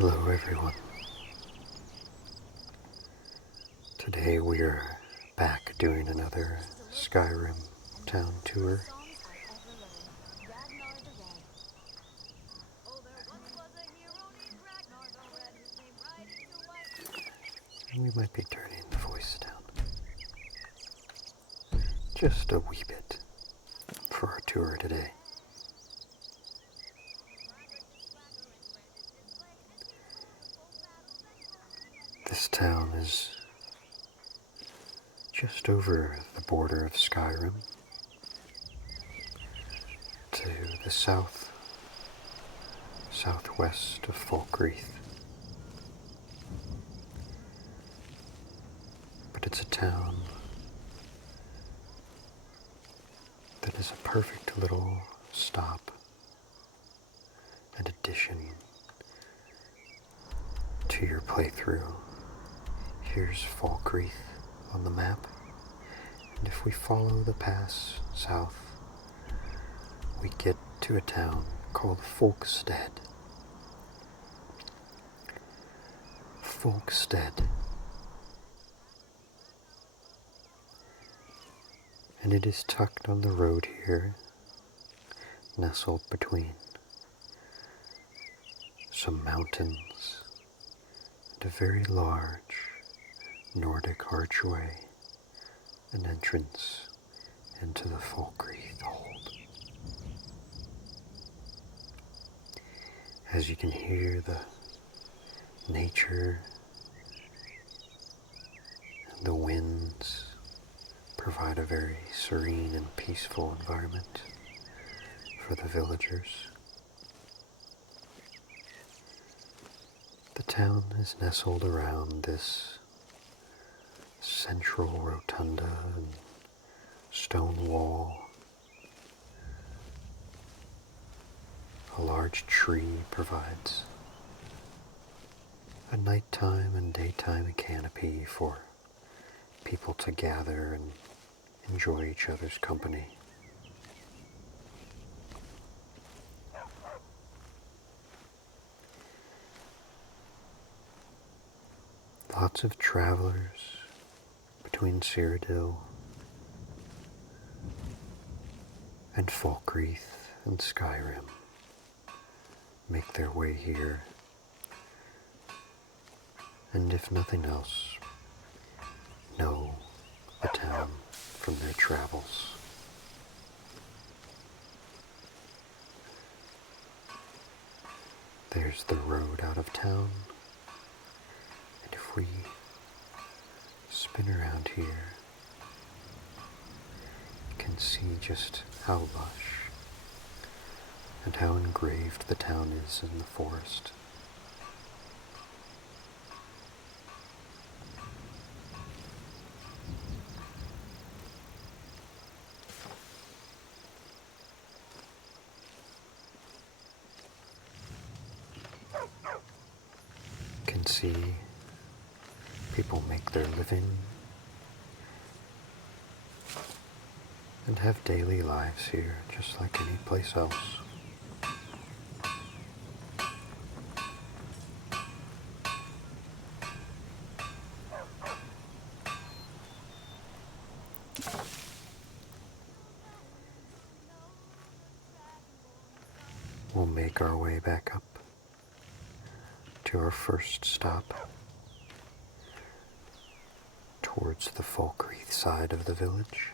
Hello everyone. Today we are back doing another Skyrim town tour. And we might be turning the voice down just a wee bit for our tour today. This town is just over the border of Skyrim to the southwest of Folkstead. But it's a town that is a perfect little stop and addition to your playthrough. Here's Folkstead on the map, and if we follow the pass south, we get to a town called Folkstead. Folkstead. And it is tucked on the road here, nestled between some mountains and a very large Nordic archway, an entrance into the Folkstead hold. As you can hear, the nature and the winds provide a very serene and peaceful environment for the villagers. The town is nestled around this central rotunda and stone wall. A large tree provides a nighttime and daytime canopy for people to gather and enjoy each other's company. Lots of travelers between Cyrodiil and Folkstead and Skyrim make their way here, and if nothing else, know the town from their travels. There's the road out of town, and if we spin around here, you can see just how lush and how engraved the town is in the forest. You can see people make their living and have daily lives here just like any place else. We'll make our way back up to our first stop towards the Folkstead side of the village.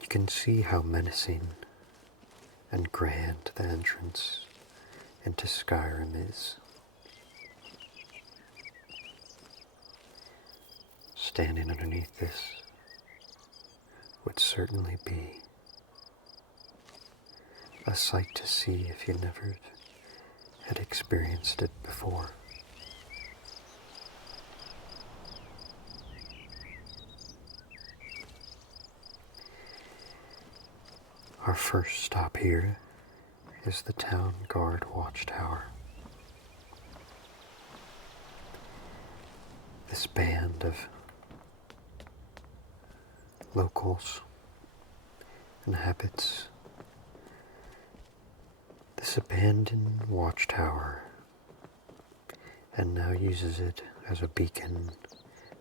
You can see how menacing and grand the entrance into Skyrim is. Standing underneath this would certainly be a sight to see if you never had experienced it before. Our first stop here is the town guard watchtower. this band of locals inhabits this abandoned watchtower and now uses it as a beacon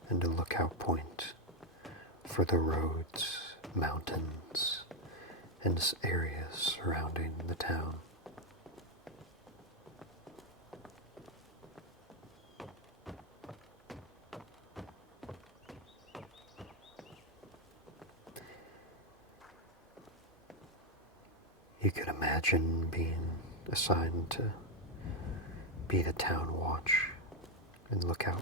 and a lookout point for the roads, mountains, and areas surrounding the town. You could imagine being assigned to be the town watch and lookout.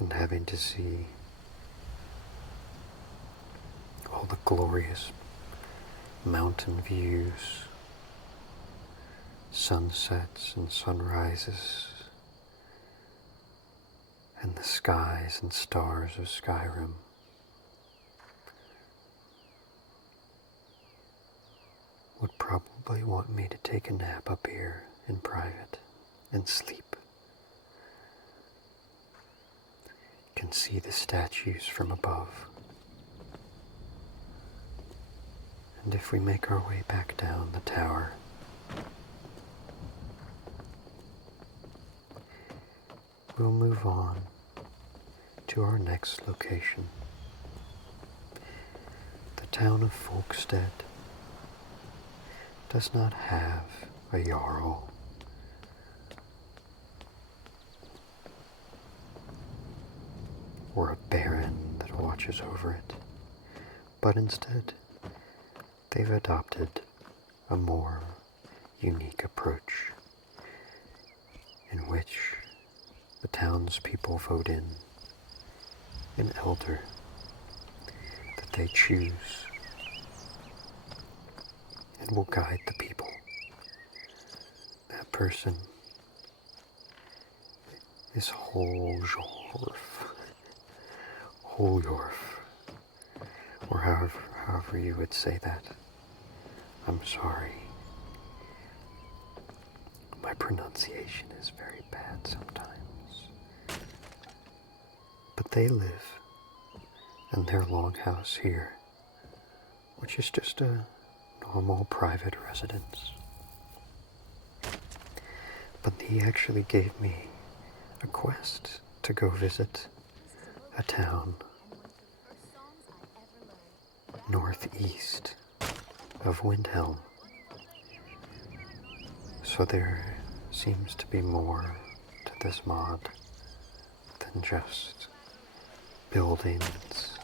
And having to see all the glorious mountain views, sunsets and sunrises, and the skies and stars of Skyrim. Would probably want me to take a nap up here in private and sleep. Can see the statues from above. And if we make our way back down the tower, we'll move on to our next location. The town of Folkstead does not have a jarl or a baron that watches over it, but instead they've adopted a more unique approach in which the townspeople vote in an elder that they choose and will guide the people. That person is Holyorf, or however you would say that. I'm sorry. My pronunciation is very bad sometimes. But they live in their longhouse here, which is just a normal private residence. But he actually gave me a quest to go visit a town northeast of Windhelm. So there seems to be more to this mod than just buildings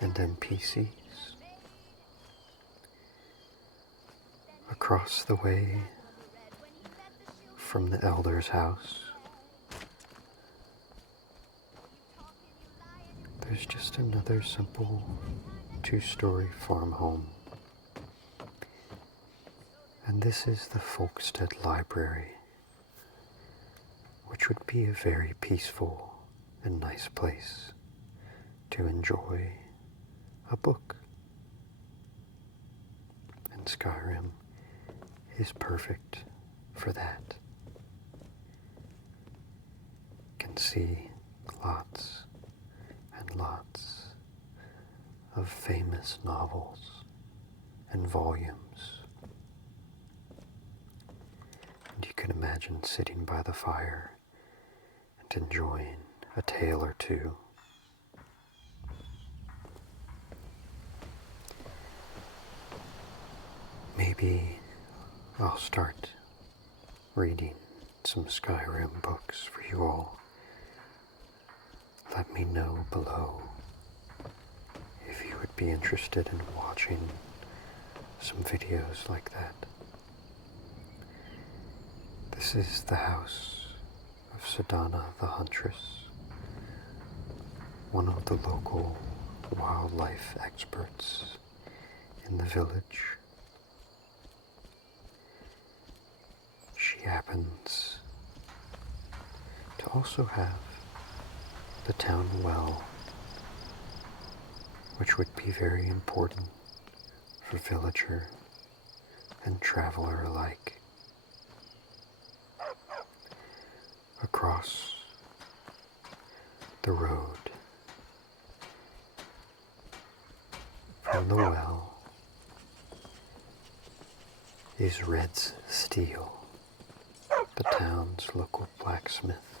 and NPCs. Across the way from the elder's house, there's just another simple two-story farm home. And this is the Folkstead Library, which would be a very peaceful and nice place to enjoy a book. And Skyrim is perfect for that. You can see lots and lots of famous novels and volumes. And you can imagine sitting by the fire and enjoying a tale or two. Maybe I'll start reading some Skyrim books for you all. Let me know below if you would be interested in watching some videos like that. This is the house of Sedana the Huntress, one of the local wildlife experts in the village. She happens to also have the town well, which would be very important for villager and traveler alike. Across the road from the well is Red's Steel, the town's local blacksmith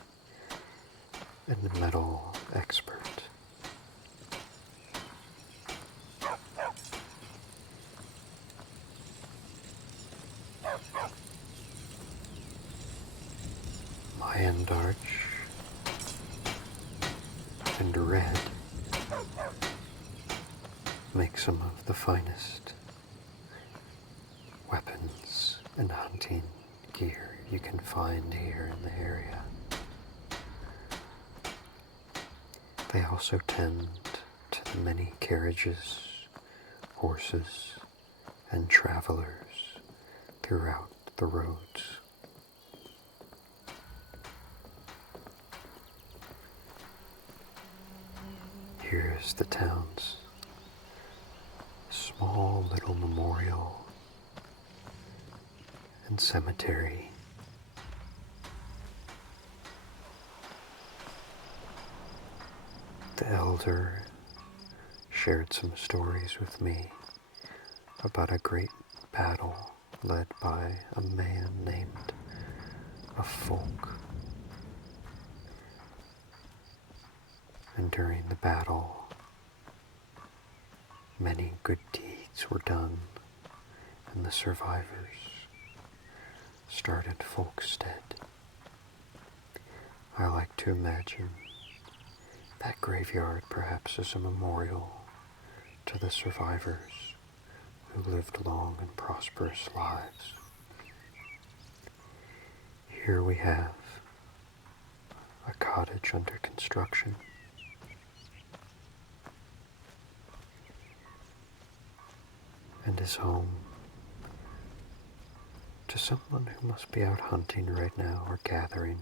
and metal expert. And Arch and Red make some of the finest weapons and hunting gear you can find here in the area. They also tend to the many carriages, horses, and travelers throughout the roads. Here's the town's small little memorial and cemetery. The elder shared some stories with me about a great battle led by a man named a Folk. And during the battle, many good deeds were done, and the survivors started Folkstead. I like to imagine that graveyard perhaps as a memorial to the survivors who lived long and prosperous lives. Here we have a cottage under construction. And his home to someone who must be out hunting right now or gathering.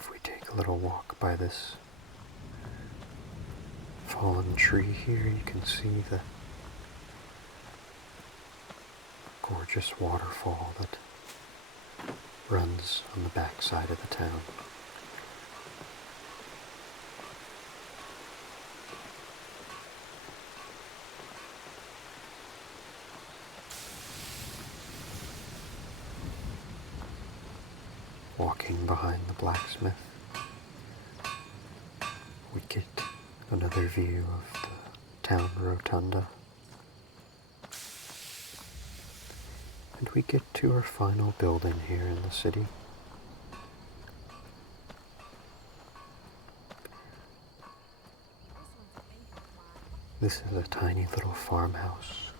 If we take a little walk by this fallen tree here, you can see the gorgeous waterfall that runs on the backside of the town. Walking behind the blacksmith, we get another view of the town rotunda. And we get to our final building here in the city. This is a tiny little farmhouse.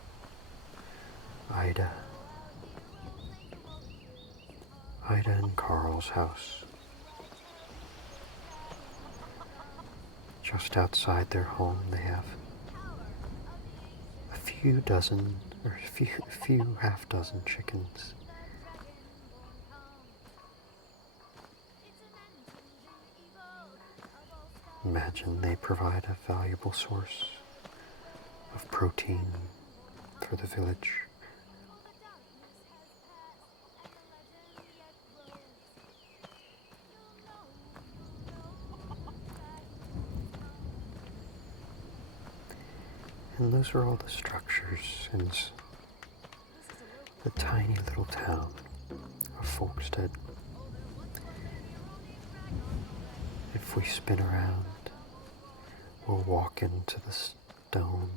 Ida and Carl's house. Just outside their home, they have a few half dozen chickens. Imagine they provide a valuable source of protein for the village. And those are all the structures in the tiny little town of Folkstead. If we spin around, we'll walk into the stone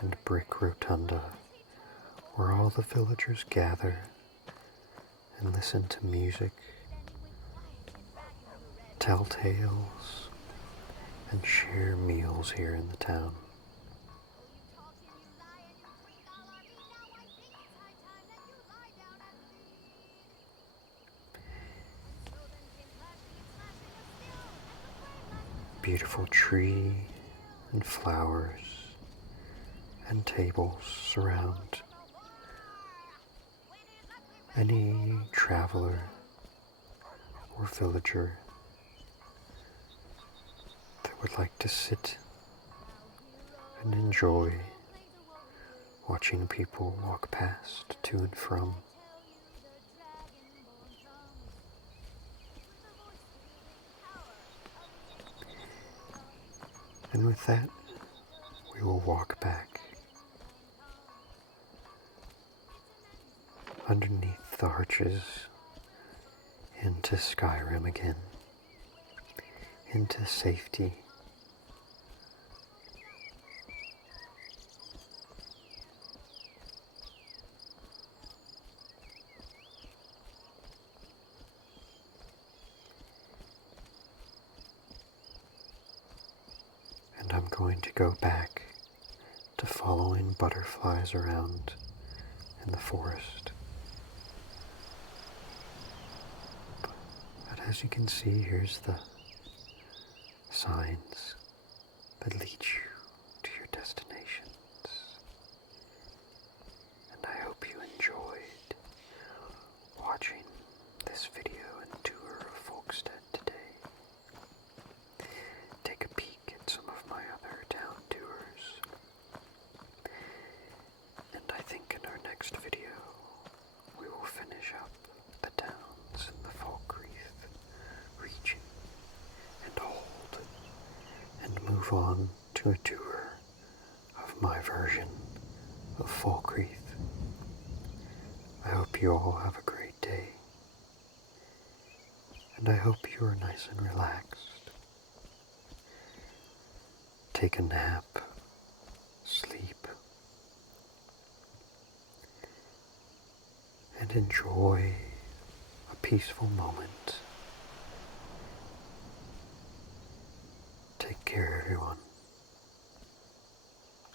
and brick rotunda where all the villagers gather and listen to music, tell tales, and share meals here in the town. Beautiful tree and flowers and tables surround any traveler or villager that would like to sit and enjoy watching people walk past to and from. And with that, we will walk back underneath the arches into Skyrim again, into safety. And I'm going to go back to following butterflies around in the forest. But as you can see, here's the signs that lead you to your destinations. And I hope you enjoyed watching this video and tour of Folkstead today. Take a peek at some of my other town tours. And I think in our next video, we will finish up the towns in the Folkreath region and hold, and move on to a tour of my version of Folkreath. I hope you all have a great day, and I hope you are nice and relaxed. Take a nap, sleep, and enjoy a peaceful moment. Take care, everyone.